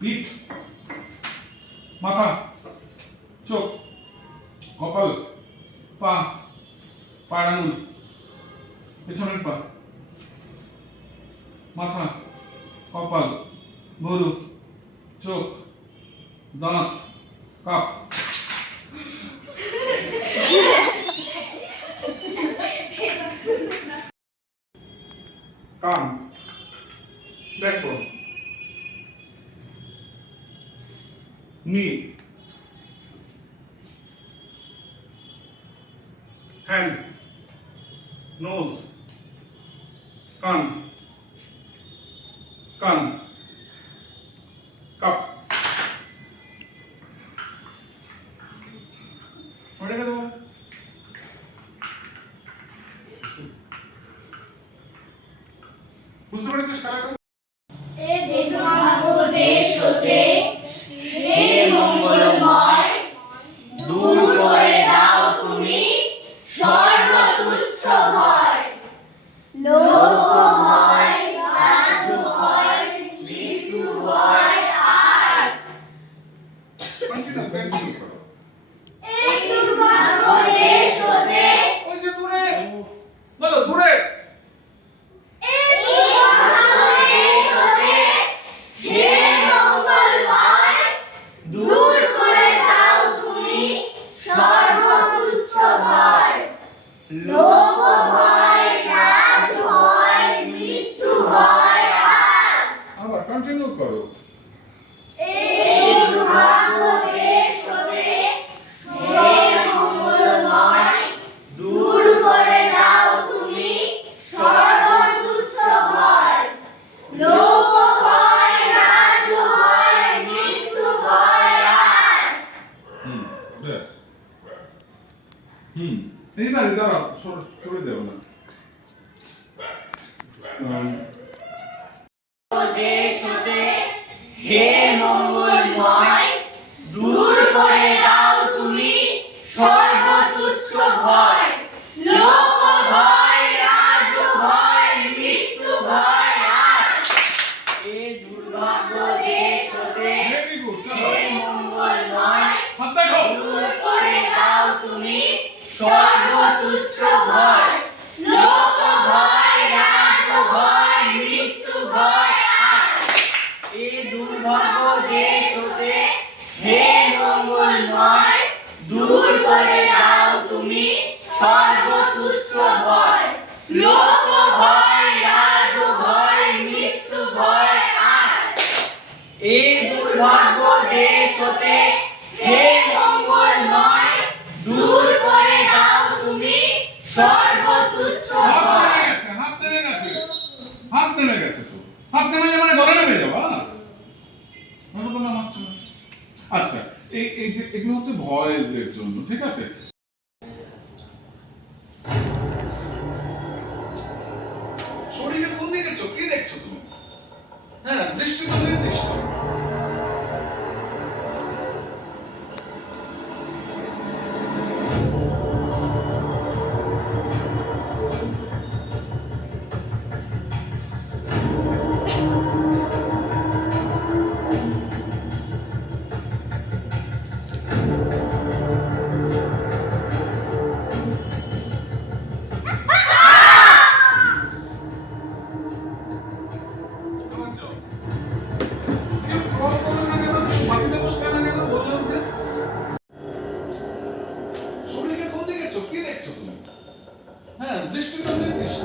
পিঠ, মাথা, চোখ, কপাল, পা, পায়ের আঙুল, পেছনের পা, মাথা, কপাল, ভুরু, চোখ, দাঁত, কাপ। কান, ব্যাকবোন, নি, হ্যান্ড, নোজ, কান, কান, কাপ। হয়ে গেল? বুঝতে পেরেছিস খেলাটা? এ দুর্ভাগ্য দেশ হতে হে মঙ্গলময়, দূর করে দাও তুমি সর্বতুচ্ছ ভয়। লোক ভয়, রাজ ভয়, মৃত্যু ভয় আর। কন্টিনিউ করো। এ দুর্ভাগ্য দেশ হতে ওই যে দূরে বলো, দূরে। এ দুর্ভাগ্য দেশ হতে হে মঙ্গলময়, দূর করে দাও তুমি সর্বতুচ্ছ ভয়। লোক ভয়, রাজ ভয়, মৃত্যু ভয় আর। আবার কন্টিনিউ করো। এই দুর্ভাগ্য দেশ হতে হে মঙ্গলময়, দূর করে দাও তুমি সর্বতুচ্ছ ভয়। লোক ভয়, রাজ ভয়, মৃত্যু ভয় আর। বেশ। এইবার দাঁড়াও, চলে দেবো না। দেশ হতে হে মঙ্গলময়, দূর করে দাও তুমি সর্বতুচ্ছ ভয়। লোক ভয়, রাজ ভয়, মৃত্যু ভয় আর। এ দুর্ভাগ্য দেশ হতে ভেরি গুড। হে মঙ্গলময়, হাত দেখো। দূর করে দাও তুমি সর্বতুচ্ছ ভয়। লোক ভয়, রাজ ভয়, মৃত্যু ভয় আর। এ দুর্ভাগ্য দেশ হতে হে মঙ্গলময়, দূর করে দাও তুমি সর্বতুচ্ছ ভয়। লোক ভয়, রাজ ভয়, মৃত্যু ভয় আর। এ দুর্ভাগ্য দেশ হতে হে মঙ্গলময়, দূর করে দাও তুমি সর্বতুচ্ছ ভয়। হাত নেমে গেছে, হাত নেমে গেছে তো। হাত নেমে যাবে মানে গলা নেমে যাবা। গলা তো নামাচ্ছ না। আচ্ছা, এই যে এগুলো হচ্ছে ভয়েসের জন্য, ঠিক আছে? শরীরে কোন দিকে চোখ, কি দেখছো তুমি? হ্যাঁ, দৃষ্টি তো নির্দিষ্ট। আমার যাও। কেউ কল করো না কেন? মাটিতে বসলে না কেন? বললাম যে শরীরে কোন দিকে চোখ, কি দেখছো তুমি? হ্যাঁ, দৃষ্টি তো নির্দিষ্ট।